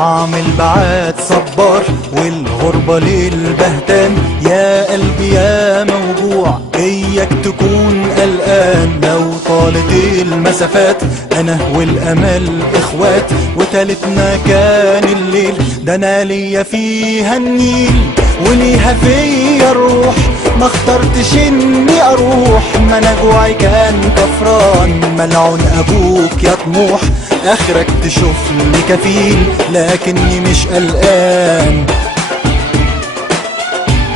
طعم البعاد صبار والغربة للبهتان. يا قلبي يا موجوع إياك تكون قلقان، لو طالت المسافات أنا والأمل إخوات، وتالتنا كان الليل ده أنا ليا فيها النيل وليها فيا الروح. ما اخترتش اني اروح، ما انا جوعي كان كفران. ملعون ابوك يا طموح، اخرك تشوف لي كفيل لكني مش قلقان.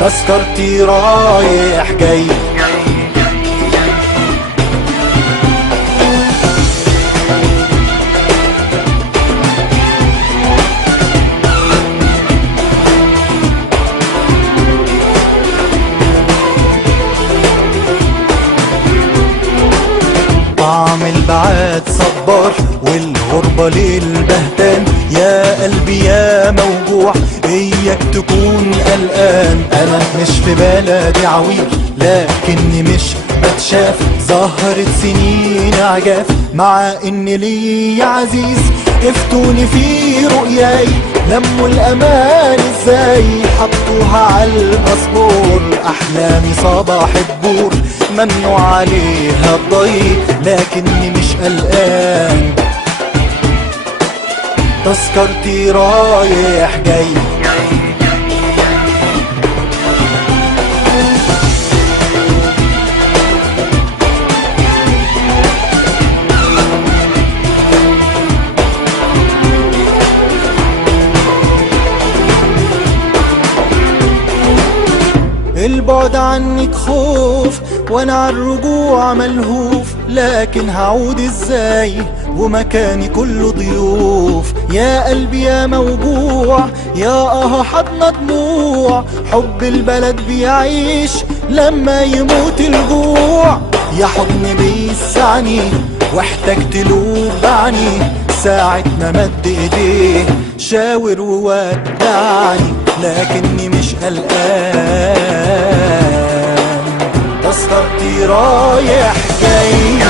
تذكرتي رايح جاي، طعم البعاد صبار والغربة للبهتان. يا قلبي يا موجوع إياك تكون قلقان. أنا مش في بلدي عويل لكني مش بتشاف، ظهرت سنين عجاف مع إن لي عزيز. افتوني في رؤياي لموا الأمان ازاي، حطوها عالباسبور. أحلامي صباح الدور ممنوع عليها الضي لكني مش قلقان. تذكرتي رايح جاي، البعد عنك خوف وانا عالرجوع ملهوف، لكن هعود ازاي ومكاني كله ضيوف. يا قلبي يا موجوع يا حضن دموع، حب البلد بيعيش لما يموت الجوع. يا حضن بيسعني واحتجت له بعني، ساعة ما مد ايديه شاور وودعني لكني مش قلقان. تذكرتي رايح جاي.